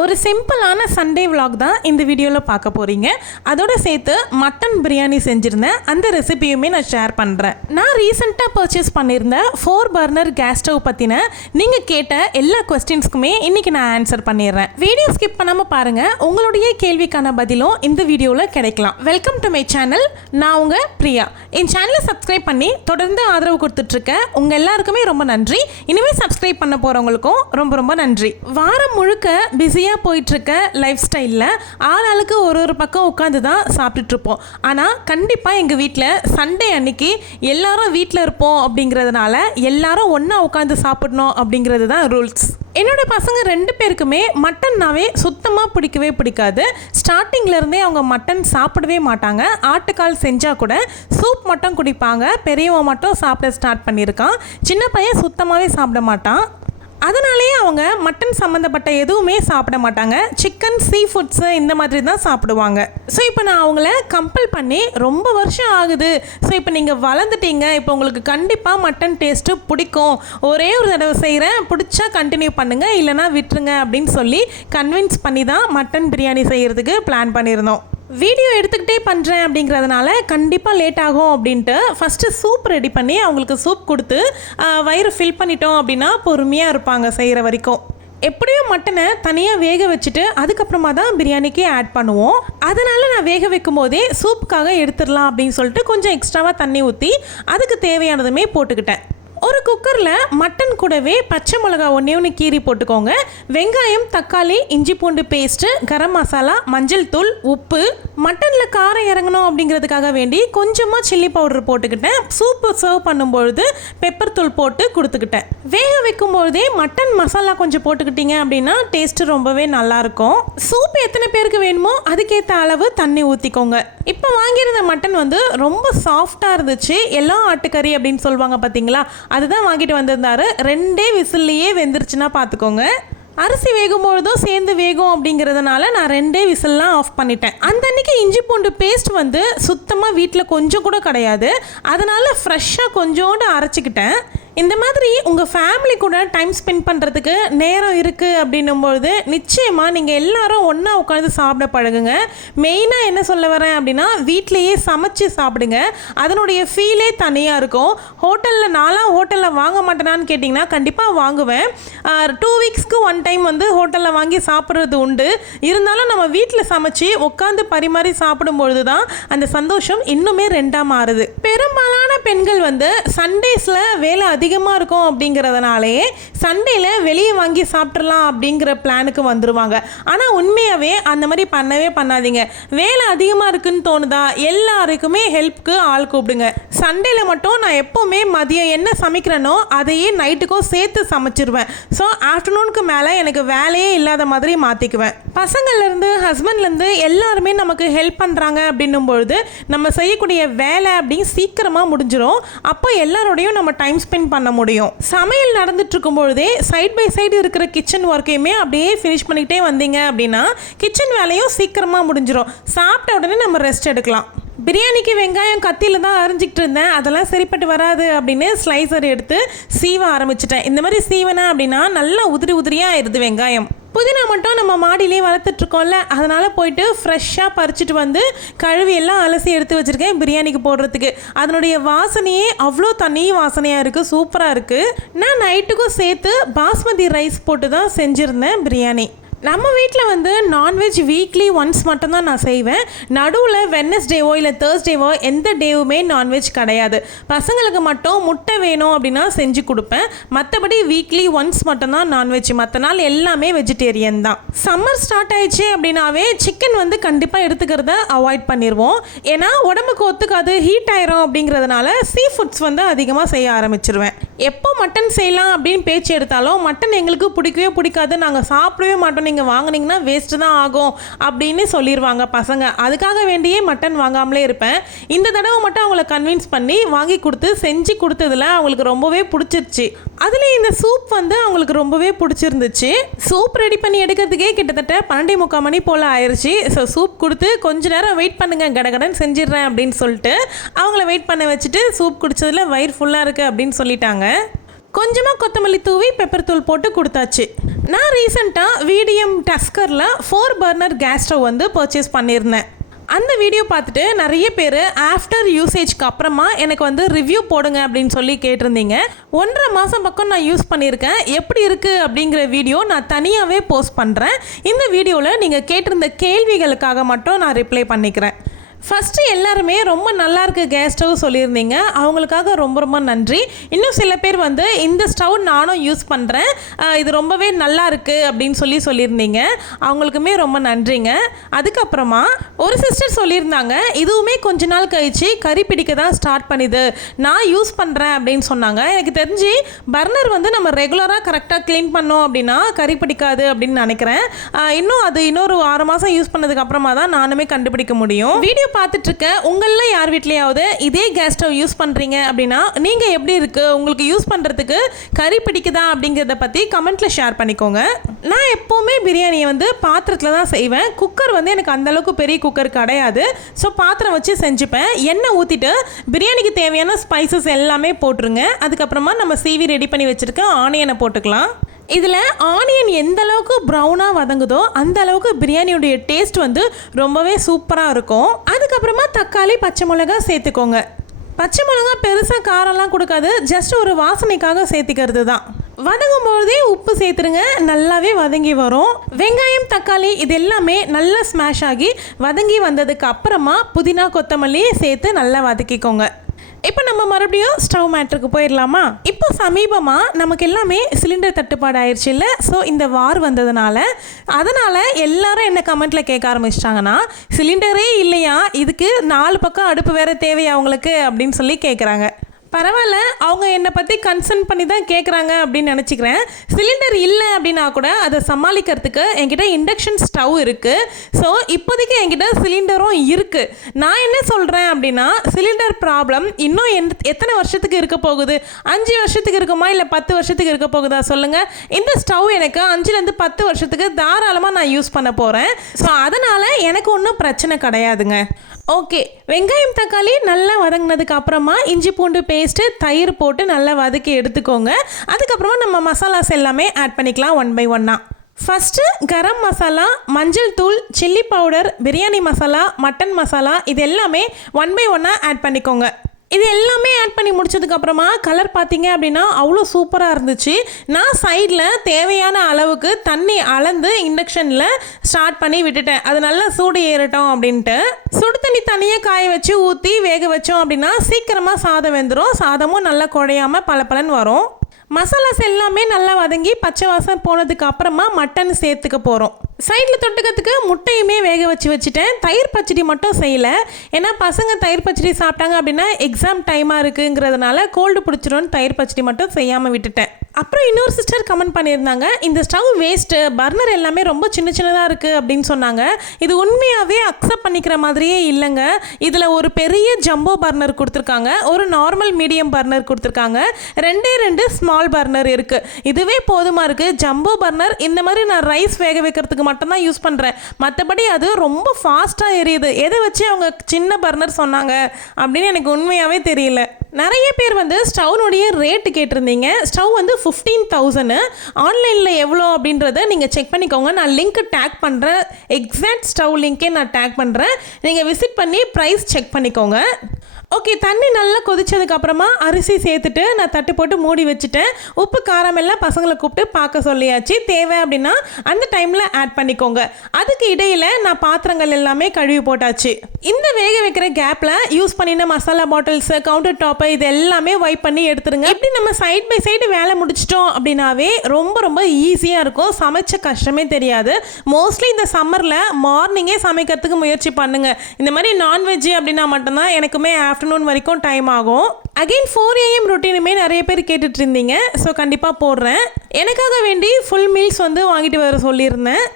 ஒரு சிம்பிளான Sunday vlog தான் இந்த வீடியோவில் பார்க்க போகிறீங்க. அதோடு சேர்த்து மட்டன் பிரியாணி செஞ்சுருந்தேன். அந்த ரெசிபியுமே நான் ஷேர் பண்ணுறேன். நான் ரீசெண்டாக பர்ச்சேஸ் பண்ணியிருந்தேன் 4 பர்னர் கேஸ் ஸ்டவ் பற்றின நீங்கள் கேட்ட எல்லா கொஸ்டின்ஸ்க்குமே இன்றைக்கி நான் ஆன்சர் பண்ணிடுறேன். வீடியோ ஸ்கிப் பண்ணாமல் பாருங்கள். உங்களுடைய கேள்விக்கான பதிலும் இந்த வீடியோவில் கிடைக்கலாம். Welcome to my channel. நான் உங்கள் பிரியா. என் சேனலை சப்ஸ்கிரைப் பண்ணி தொடர்ந்து ஆதரவு கொடுத்துட்ருக்கேன். உங்கள் எல்லாருக்குமே ரொம்ப நன்றி. இனிமேல் சப்ஸ்கிரைப் பண்ண போகிறவங்களுக்கும் ரொம்ப ரொம்ப நன்றி. வாரம் முழுக்க பிஸியாக போயிட்டுருக்க லைஃப் ஸ்டைலில் ஆளாளுக்கு ஒரு பக்கம் உட்காந்து தான் சாப்பிட்டுட்ருப்போம். ஆனால் கண்டிப்பாக எங்கள் வீட்டில் சண்டே அன்னைக்கு எல்லாரும் வீட்டில் இருப்போம் அப்படிங்கிறதுனால எல்லாரும் ஒன்றா உட்காந்து சாப்பிடணும் அப்படிங்கிறது தான் ரூல்ஸ். என்னோடய பசங்க 2 பேருக்குமே மட்டன்னாவே சுத்தமாக பிடிக்கவே பிடிக்காது. ஸ்டார்டிங்லேருந்தே அவங்க மட்டன் சாப்பிடவே மாட்டாங்க. ஆட்டுக்கால் செஞ்சால் கூட சூப் மட்டும் குடிப்பாங்க. பெரியவன் மட்டும் சாப்பிட ஸ்டார்ட் பண்ணியிருக்கான். சின்ன பையன் சுத்தமாகவே சாப்பிட மாட்டான். அதனாலேயே அவங்க மட்டன் சம்மந்தப்பட்ட எதுவுமே சாப்பிட மாட்டாங்க. சிக்கன், சீ ஃபுட்ஸு இந்த மாதிரி தான் சாப்பிடுவாங்க. ஸோ இப்போ நான் அவங்கள கம்பல் பண்ணி ரொம்ப வருஷம் ஆகுது, ஸோ இப்போ நீங்கள் வளர்ந்துட்டீங்க, இப்போ உங்களுக்கு கண்டிப்பாக மட்டன் டேஸ்ட்டு பிடிக்கும், ஒரே ஒரு தடவை செய்கிறேன், பிடிச்சா கண்டினியூ பண்ணுங்கள், இல்லைனா விட்டுருங்க அப்படின்னு சொல்லி கன்வின்ஸ் பண்ணி தான் மட்டன் பிரியாணி செய்கிறதுக்கு பிளான் பண்ணியிருந்தோம். வீடியோ எடுத்துக்கிட்டே பண்ணுறேன் அப்படிங்கிறதுனால கண்டிப்பாக லேட் ஆகும் அப்படின்ட்டு ஃபஸ்ட்டு சூப் ரெடி பண்ணி அவங்களுக்கு சூப் கொடுத்து வயிறு ஃபில் பண்ணிட்டோம் அப்படின்னா பொறுமையாக இருப்பாங்க செய்கிற வரைக்கும். எப்படியும் மட்டனை தனியாக வேக வச்சுட்டு அதுக்கப்புறமா தான் பிரியாணிக்கு ஆட் பண்ணுவோம். அதனால் நான் வேக வைக்கும் போதே சூப்புக்காக எடுத்துடலாம் அப்படின்னு சொல்லிட்டு கொஞ்சம் எக்ஸ்ட்ராவாக தண்ணி ஊற்றி அதுக்கு தேவையானதுமே போட்டுக்கிட்டேன். ஒரு குக்கரில் மட்டன் கூடவே பச்சை மிளகா ஒன்று கீறி போட்டுக்கோங்க. வெங்காயம், தக்காளி, இஞ்சி பூண்டு பேஸ்ட்டு, கரம் மசாலா, மஞ்சள் தூள், உப்பு. மட்டனில் காரம் இறங்கணும் அப்படிங்கிறதுக்காக வேண்டி கொஞ்சமாக சில்லி பவுடர் போட்டுக்கிட்டேன். சூப்பு சர்வ் பண்ணும்பொழுது பெப்பர் தூள் போட்டு கொடுத்துக்கிட்டேன். வேக வைக்கும்பொழுதே மட்டன் மசாலா கொஞ்சம் போட்டுக்கிட்டீங்க அப்படின்னா டேஸ்ட்டு ரொம்பவே நல்லாயிருக்கும். சூப் எத்தனை பேருக்கு வேணுமோ அதுக்கேற்ற அளவு தண்ணி ஊற்றிக்கோங்க. இப்போ வாங்கியிருந்த மட்டன் வந்து ரொம்ப சாஃப்டாக இருந்துச்சு. எல்லா ஆட்டுக்கறி அப்படின்னு சொல்லுவாங்க பார்த்தீங்களா, அதுதான் வாங்கிட்டு வந்திருந்தாரு. 2 விசில்லையே வெந்துருச்சுன்னா பார்த்துக்கோங்க. அரிசி வேகும்பொழுதும் சேர்ந்து வேகும் அப்படிங்கிறதுனால நான் 2 விசில்லாம் ஆஃப் பண்ணிட்டேன். அந்த அன்றைக்கி இஞ்சி பூண்டு பேஸ்ட் வந்து சுத்தமாக வீட்டில் கொஞ்சம் கூட கிடையாது. அதனால் ஃப்ரெஷ்ஷாக கொஞ்சோண்டு அரைச்சிக்கிட்டேன். இந்த மாதிரி உங்கள் ஃபேமிலி கூட டைம் ஸ்பெண்ட் பண்ணுறதுக்கு நேரம் இருக்குது அப்படின்னும்பொழுது நிச்சயமாக நீங்கள் எல்லாரும் ஒன்றா உட்காந்து சாப்பிட பழகுங்க. மெயினாக என்ன சொல்ல வரேன் அப்படின்னா, வீட்டிலையே சமைச்சு சாப்பிடுங்க. அதனுடைய ஃபீலே தனியாக இருக்கும். நான்லாம் ஹோட்டலில் வாங்க மாட்டேனான்னு கேட்டிங்கன்னா கண்டிப்பாக வாங்குவேன். 2 வீக்ஸ்க்கு 1 டைம் வந்து ஹோட்டலில் வாங்கி சாப்பிட்றது உண்டு. இருந்தாலும் நம்ம வீட்டில் சமைச்சு உட்காந்து பரிமாறி சாப்பிடும்பொழுது தான் அந்த சந்தோஷம் இன்னுமே 2ஆக மாறுது. பெரும்பாலான பெண்கள் வந்து சண்டேஸில் வேலை அதிகமாக இருக்கும் அப்படிங்கிறதுனாலே சண்டேல வெளியே வாங்கி சாப்பிட்றலாம் அப்படிங்கிற பிளானுக்கு வந்துடுவாங்க. ஆனால் உண்மையாகவே அந்த மாதிரி பண்ணவே பண்ணாதீங்க. வேலை அதிகமாக இருக்குன்னு தோணுதா, எல்லாருக்குமே ஹெல்ப்க்கு ஆள் கூப்பிடுங்க. சண்டேல மட்டும் நான் எப்போவுமே மதியம் என்ன சமைக்கிறேனோ அதையே நைட்டுக்கும் சேர்த்து சமைச்சிருவேன். ஸோ ஆஃப்டர்நூனுக்கு மேலே எனக்கு வேலையே இல்லாத மாதிரி மாற்றிக்குவேன். பசங்கள்லேருந்து ஹஸ்பண்ட்லேருந்து எல்லாருமே நமக்கு ஹெல்ப் பண்ணுறாங்க அப்படின்னும் பொழுது நம்ம செய்யக்கூடிய வேலை அப்படின்னு சீக்கிரமாக முடிஞ்சிடும். அப்போ எல்லாரோடையும் நம்ம டைம் ஸ்பெண்ட் பண்ண முடியும். சமையல் நடந்துட்டு இருக்கும் பொழுதே சைட் பை சைடு இருக்கிற கிச்சன் ஒர்க்கையுமே அப்படியே ஃபினிஷ் பண்ணிக்கிட்டே வந்தீங்க அப்படின்னா கிச்சன் வேலையும் சீக்கிரமாக முடிஞ்சிடும். சாப்பிட்ட உடனே நம்ம ரெஸ்ட் எடுக்கலாம். பிரியாணிக்கு வெங்காயம் கத்தியில் தான் அரிஞ்சிக்கிட்டு இருந்தேன். அதெல்லாம் சரிப்பட்டு வராது அப்படின்னு ஸ்லைசர் எடுத்து சீவ ஆரம்பிச்சிட்டேன். இந்த மாதிரி சீவனா அப்படின்னா நல்லா உதிரியாக ஆயிடுது வெங்காயம். புதினா மட்டும் நம்ம மாடியிலே வளர்த்துட்ருக்கோம்ல, அதனால் போயிட்டு ஃப்ரெஷ்ஷாக பறிச்சுட்டு வந்து கழுவி எல்லாம் அலசி எடுத்து வச்சுருக்கேன் பிரியாணிக்கு போடுறதுக்கு. அதனுடைய வாசனையே அவ்வளோ தனி வாசனையாக இருக்குது, சூப்பராக இருக்குது. நான் நைட்டுக்கும் சேர்த்து பாஸ்மதி ரைஸ் போட்டு தான் செஞ்சுருந்தேன் பிரியாணி. நம்ம வீட்டில் வந்து நான்வெஜ் வீக்லி ஒன்ஸ் மட்டும்தான் நான் செய்வேன். நடுவில் வெட்னஸ்டேவோ இல்லை தேர்ஸ்டேவோ எந்த டேவுமே நான்வெஜ் கிடையாது. பசங்களுக்கு மட்டும் முட்டை வேணும் அப்படின்னா செஞ்சு கொடுப்பேன். மற்றபடி வீக்லி ஒன்ஸ் மட்டும்தான் நான்வெஜ். மற்ற நாள் எல்லாமே வெஜிடேரியன் தான். சம்மர் ஸ்டார்ட் ஆயிடுச்சு அப்படின்னாவே சிக்கன் வந்து கண்டிப்பாக எடுத்துக்கிறத அவாய்ட் பண்ணிடுவோம். ஏன்னா உடம்புக்கு ஒத்துக்காது, ஹீட் ஆயிரும் அப்படிங்கிறதுனால சீ ஃபுட்ஸ் வந்து அதிகமாக செய்ய ஆரம்பிச்சிருவேன். எப்போ மட்டன் செய்யலாம் அப்படின்னு பேச்சு எடுத்தாலும் மட்டன் எங்களுக்கு பிடிக்கவே பிடிக்காது, நாங்கள் சாப்பிடவே மாட்டோம், நீங்கள் வாங்கினீங்கன்னா வேஸ்ட்டு தான் ஆகும் அப்படின்னு சொல்லிடுவாங்க பசங்க. அதுக்காக வேண்டியே மட்டன் வாங்காமலே இருப்பேன். இந்த தடவை மட்டும் அவங்கள கன்வின்ஸ் பண்ணி வாங்கி கொடுத்து செஞ்சு கொடுத்ததில் அவங்களுக்கு ரொம்பவே பிடிச்சிருச்சு. அதில் இந்த சூப் வந்து அவங்களுக்கு ரொம்பவே பிடிச்சிருந்துச்சு. சூப் ரெடி பண்ணி எடுக்கிறதுக்கே கிட்டத்தட்ட 12:45 மணி போல் ஆயிடுச்சு. ஸோ சூப் கொடுத்து கொஞ்ச நேரம் வெயிட் பண்ணுங்கள், கடகடன் செஞ்சிடுறேன் அப்படின்னு சொல்லிட்டு அவங்கள வெயிட் பண்ண வச்சுட்டு சூப் குடித்ததில் வயிறு ஃபுல்லாக இருக்குது அப்படின்னு சொல்லிட்டாங்க. கொஞ்சமாக கொத்தமல்லி தூவி பெப்பர் தூள் போட்டு கொடுத்தாச்சு. நான் ரீசெண்டாக விடிஎம் டஸ்கரில் 4 பர்னர் கேஸ் ஸ்டவ் வந்து பர்ச்சேஸ் பண்ணியிருந்தேன். அந்த வீடியோ பார்த்துட்டு நிறைய பேர் ஆஃப்டர் யூசேஜ்க்கு அப்புறமா எனக்கு வந்து ரிவ்யூ போடுங்க அப்படின்னு சொல்லி கேட்டிருந்தீங்க. 1.5 மாதம் பக்கம் நான் யூஸ் பண்ணியிருக்கேன். எப்படி இருக்குது அப்படிங்கிற வீடியோ நான் தனியாகவே போஸ்ட் பண்ணுறேன். இந்த வீடியோவில் நீங்கள் கேட்டிருந்த கேள்விகளுக்காக மட்டும் நான் ரிப்ளை பண்ணிக்கிறேன். ஃபஸ்ட்டு எல்லாருமே ரொம்ப நல்லா இருக்குது கேஸ் ஸ்டவ் சொல்லியிருந்தீங்க. அவங்களுக்காக ரொம்ப ரொம்ப நன்றி. இன்னும் சில பேர் வந்து இந்த ஸ்டவ் நானும் யூஸ் பண்ணுறேன், இது ரொம்பவே நல்லா இருக்குது அப்படின்னு சொல்லியிருந்தீங்க. அவங்களுக்குமே ரொம்ப நன்றிங்க. அதுக்கப்புறமா ஒரு சிஸ்டர் சொல்லியிருந்தாங்க, இதுவுமே கொஞ்ச நாள் கழிச்சு கறி பிடிக்க தான் ஸ்டார்ட் பண்ணிது, நான் யூஸ் பண்ணுறேன் அப்படின்னு சொன்னாங்க. எனக்கு தெரிஞ்சு பர்னர் வந்து நம்ம ரெகுலராக கரெக்டாக க்ளீன் பண்ணோம் அப்படின்னா கறி பிடிக்காது அப்படின்னு நினைக்கிறேன். இன்னொரு 6 மாதம் யூஸ் பண்ணதுக்கு அப்புறமா தான் நானுமே கண்டுபிடிக்க முடியும். வீடியோ பார்த்துட்டு இருக்க உங்களில் யார் வீட்லையாவது இதே கேஸ் ஸ்டவ் யூஸ் பண்ணுறீங்க அப்படின்னா நீங்கள் எப்படி இருக்குது, உங்களுக்கு யூஸ் பண்ணுறதுக்கு கறி பிடிக்குதா அப்படிங்கிறத பற்றி கமெண்ட்டில் ஷேர் பண்ணிக்கோங்க. நான் எப்போவுமே பிரியாணியை வந்து பாத்திரத்தில் தான் செய்வேன். குக்கர் வந்து எனக்கு அந்தளவுக்கு பெரிய குக்கர் கிடையாது. ஸோ பாத்திரம் வச்சு செஞ்சுப்பேன். எண்ணெய் ஊற்றிட்டு பிரியாணிக்கு தேவையான ஸ்பைசஸ் எல்லாமே போட்டுருங்க. அதுக்கப்புறமா நம்ம சீவி ரெடி பண்ணி வச்சுருக்க ஆனியனை போட்டுக்கலாம். இதில் ஆனியன் எந்த அளவுக்கு ப்ரௌனாக வதங்குதோ அந்த அளவுக்கு பிரியாணியுடைய டேஸ்ட் வந்து ரொம்பவே சூப்பராக இருக்கும். அதுக்கப்புறமா தக்காளி, பச்சை மிளகாய் சேர்த்துக்கோங்க. பச்சை மிளகாய் பெருசாக காரம்லாம் கொடுக்காது, ஜஸ்ட் ஒரு வாசனைக்காக சேர்த்துக்கிறது தான். வதங்கும் பொழுதே உப்பு சேர்த்துருங்க, நல்லாவே வதங்கி வரும். வெங்காயம், தக்காளி இது எல்லாமே நல்லா ஸ்மாஷ் ஆகி வதங்கி வந்ததுக்கு அப்புறமா புதினா, கொத்தமல்லி சேர்த்து நல்லா வதக்கிக்கோங்க. இப்போ நம்ம மறுபடியும் ஸ்டவ் மேட்டருக்கு போயிடலாமா? இப்போ சமீபமாக நமக்கு எல்லாமே சிலிண்டர் தட்டுப்பாடு ஆயிடுச்சு இல்லை? ஸோ இந்த வார் வந்ததுனால அதனால் எல்லாரும் என்ன கமெண்ட்டில் கேட்க ஆரம்பிச்சிட்டாங்கன்னா, சிலிண்டரே இல்லையா, இதுக்கு 4 பக்கம் அடுப்பு வேறு தேவையா அவங்களுக்கு அப்படின்னு சொல்லி கேட்குறாங்க. பரவாயில்ல, அவங்க என்னை பற்றி கன்சர்ன் பண்ணி தான் கேட்குறாங்க அப்படின்னு நினச்சிக்கிறேன். சிலிண்டர் இல்லை அப்படின்னா கூட அதை சமாளிக்கிறதுக்கு என்கிட்ட இண்டக்ஷன் ஸ்டவ் இருக்குது. ஸோ இப்போதைக்கு என்கிட்ட சிலிண்டரும் இருக்குது. நான் என்ன சொல்கிறேன் அப்படின்னா, சிலிண்டர் ப்ராப்ளம் இன்னும் எத்தனை வருஷத்துக்கு இருக்க போகுது? 5 வருஷத்துக்கு இருக்குமா இல்லை 10 வருஷத்துக்கு இருக்க போகுதா சொல்லுங்கள்? இந்த ஸ்டவ் எனக்கு 5லேருந்து 10 வருஷத்துக்கு தாராளமாக நான் யூஸ் பண்ண போகிறேன். ஸோ அதனால் எனக்கு ஒன்றும் பிரச்சனை கிடையாதுங்க. ஓகே, வெங்காயம், தக்காளி நல்லா வதங்கினதுக்கு அப்புறமா இஞ்சி பூண்டு பேஸ்ட்டு, தயிர் போட்டு நல்லா வதக்கி எடுத்துக்கோங்க. அதுக்கப்புறமா நம்ம மசாலாஸ் எல்லாமே ஆட் பண்ணிக்கலாம் 1 by 1. ஃபஸ்ட்டு கரம் மசாலா, மஞ்சள் தூள், chilli powder, biryani masala, mutton masala இது எல்லாமே 1 by 1 ஆட் பண்ணிக்கோங்க. இது எல்லாமே ஆட் பண்ணி முடிச்சதுக்கப்புறமா கலர் பார்த்தீங்க அப்படின்னா அவ்வளோ சூப்பராக இருந்துச்சு. நான் சைடில் தேவையான அளவுக்கு தண்ணி அளந்து இண்டக்ஷனில் ஸ்டார்ட் பண்ணி விட்டுட்டேன். அது நல்லா சூடு ஏறட்டும் அப்படின்ட்டு. சுடு தண்ணி தனியாக காய வச்சு ஊற்றி வேக வச்சோம் அப்படின்னா சீக்கிரமாக சாதம் வெந்துடும். சாதமும் நல்லா குழையாமல் பளபளன்னு வரும். மசாலாஸ் எல்லாமே நல்லா வதங்கி பச்சை வாசம் போனதுக்கு அப்புறமா மட்டன் சேர்த்துக்க போகிறோம். சைடில் தொட்டுக்கிறதுக்கு முட்டையுமே வேக வச்சுட்டேன். தயிர் பச்சடி மட்டும் செய்யலை, ஏன்னா பசங்க தயிர் பச்சடி சாப்பிட்டாங்க அப்படின்னா எக்ஸாம் டைமாக இருக்குங்கிறதுனால கோல்டு பிடிச்சிரும்னு தயிர் பச்சடி மட்டும் செய்யாமல் விட்டுட்டேன். அப்புறம் இன்னொரு சிஸ்டர் கமெண்ட் பண்ணியிருந்தாங்க, இந்த ஸ்டவ் வேஸ்ட்டு, பர்னர் எல்லாமே ரொம்ப சின்னதாக இருக்குது அப்படின்னு சொன்னாங்க. இது உண்மையாகவே அக்செப்ட் பண்ணிக்கிற மாதிரியே இல்லைங்க. இதில் ஒரு பெரிய ஜம்போ பர்னர் கொடுத்துருக்காங்க, ஒரு நார்மல் மீடியம் பர்னர் கொடுத்துருக்காங்க, 2 ஸ்மால் பர்னர் இருக்குது. இதுவே போதுமாக இருக்குது. ஜம்போ பர்னர் இந்த மாதிரி நான் ரைஸ் வேக வைக்கிறதுக்கு மட்டும்தான் யூஸ் பண்ணுறேன். மற்றபடி அது ரொம்ப ஃபாஸ்ட்டாக எரியுது. எதை வச்சு அவங்க சின்ன பர்னர் சொன்னாங்க அப்படின்னு எனக்கு உண்மையாகவே தெரியல. நிறைய பேர் வந்து ஸ்டவ்னுடைய ரேட்டு கேட்டிருந்தீங்க. ஸ்டவ் வந்து 15,000. ஆன்லைனில் எவ்வளோ அப்படின்றத நீங்கள் செக் பண்ணிக்கோங்க. நான் லிங்க் டேக் பண்ணுறேன், எக்ஸாக்ட் ஸ்டவ் லிங்க்கே நான் டேக் பண்ணுறேன். நீங்கள் விசிட் பண்ணி ப்ரைஸ் செக் பண்ணிக்கோங்க. ஓகே, தண்ணி நல்லா கொதிச்சதுக்கப்புறமா அரிசி சேர்த்துட்டு நான் தட்டு போட்டு மூடி வச்சுட்டேன். உப்பு காரம் எல்லாம் பசங்களை கூப்பிட்டு பார்க்க சொல்லியாச்சு. தேவை அப்படின்னா அந்த டைமில் ஆட் பண்ணிக்கோங்க. அதுக்கு இடையில் நான் பாத்திரங்கள் எல்லாமே கழுவி போட்டாச்சு. இந்த வேக வைக்கிற கேப்பில் யூஸ் பண்ணின மசாலா பாட்டில்ஸு, கவுண்டர் டாப்பு இது எல்லாமே வைப் பண்ணி எடுத்துருங்க. இப்படி நம்ம சைட் பை சைடு வேலை முடிச்சிட்டோம் அப்படின்னாவே ரொம்ப ரொம்ப ஈஸியாக இருக்கும். சமைச்ச கஷ்டமே தெரியாது. மோஸ்ட்லி இந்த சம்மரில் மார்னிங்கே சமைக்கிறதுக்கு முயற்சி பண்ணுங்கள். இந்த மாதிரி நான்வெஜ்ஜு அப்படின்னா மட்டும்தான் எனக்குமே ஆஃப்டர்நூன் வரைக்கும் டைம் ஆகும். அகெயின் 4 AM ரொட்டீனுமே நிறைய பேர் கேட்டுட்டு இருந்தீங்க. ஸோ கண்டிப்பாக போடுறேன். எனக்காக வேண்டி ஃபுல் மீல்ஸ் வந்து வாங்கிட்டு வர சொல்லியிருந்தேன்.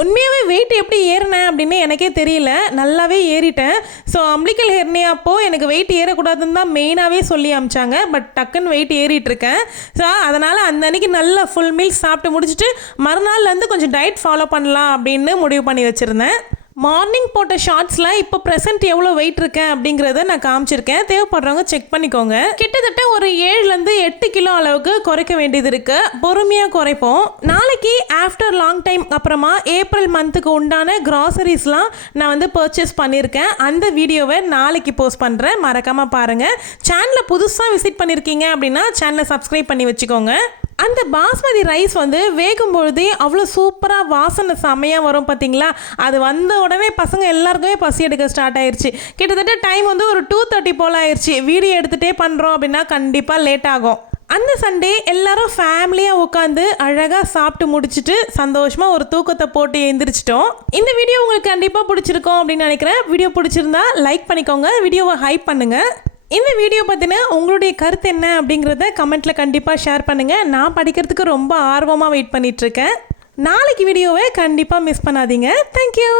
உண்மையாகவே வெயிட் எப்படி ஏறினேன் அப்படின்னு எனக்கே தெரியல, நல்லாவே ஏறிட்டேன். ஸோ அம்பிளிக்கல் ஹெர்னியா அப்போது எனக்கு வெயிட் ஏறக்கூடாதுன்னு தான் மெயினாகவே சொல்லி அமிச்சாங்க. பட் டக்குன்னு வெயிட் ஏறிட்டுருக்கேன். ஸோ அதனால் அந்த அன்றைக்கி நல்லா ஃபுல் மீல்ஸ் சாப்பிட்டு முடிச்சுட்டு மறுநாள்லேருந்து கொஞ்சம் டயட் ஃபாலோ பண்ணலாம் அப்படின்னு முடிவு பண்ணி வச்சுருந்தேன். மார்னிங் போட்ட ஷார்ட்ஸில் இப்போ ப்ரெசென்ட் எவ்வளோ வெயிட் இருக்கேன் அப்படிங்கிறத நான் காமிச்சிருக்கேன். தேவைப்படுறவங்க செக் பண்ணிக்கோங்க. கிட்டத்தட்ட ஒரு 7லேருந்து 8 கிலோ அளவுக்கு குறைக்க வேண்டியது இருக்குது. பொறுமையாக குறைப்போம். நாளைக்கு ஆஃப்டர் லாங் டைம் அப்புறமா ஏப்ரல் மந்த்துக்கு உண்டான கிராசரிஸ்லாம் நான் வந்து பர்ச்சேஸ் பண்ணியிருக்கேன். அந்த வீடியோவை நாளைக்கு போஸ்ட் பண்ணுறேன். மறக்காமல் பாருங்கள். சேனலை புதுசாக விசிட் பண்ணியிருக்கீங்க அப்படின்னா சேனலை சப்ஸ்கிரைப் பண்ணி வச்சுக்கோங்க. அந்த பாஸ்மதி ரைஸ் வந்து வேகும் பொழுதே அவ்வளோ சூப்பராக வாசனை செமையாக வரும் பார்த்தீங்களா? அது வந்த உடனே பசங்க எல்லாருக்குமே பசி எடுக்க ஸ்டார்ட் ஆயிடுச்சு. கிட்டத்தட்ட டைம் வந்து ஒரு 2:30 போல் ஆயிடுச்சு. வீடியோ எடுத்துகிட்டே பண்ணுறோம் அப்படின்னா கண்டிப்பாக லேட் ஆகும். அந்த சண்டே எல்லாரும் ஃபேமிலியாக உட்காந்து அழகாக சாப்பிட்டு முடிச்சுட்டு சந்தோஷமாக ஒரு தூக்கத்தை போட்டு எழுந்திரிச்சிட்டோம். இந்த வீடியோ உங்களுக்கு கண்டிப்பாக பிடிச்சிருக்கோம் அப்படின்னு நினைக்கிறேன். வீடியோ பிடிச்சிருந்தா லைக் பண்ணிக்கோங்க. வீடியோவை ஹைப் பண்ணுங்கள். இந்த வீடியோ பற்றின உங்களுடைய கருத்து என்ன அப்படிங்கிறத கமெண்ட்டில் கண்டிப்பாக ஷேர் பண்ணுங்கள். நான் படிக்கிறதுக்கு ரொம்ப ஆர்வமாக வெயிட் பண்ணிகிட்ருக்கேன். நாளைக்கு வீடியோவை கண்டிப்பாக மிஸ் பண்ணாதீங்க. தேங்க்யூ.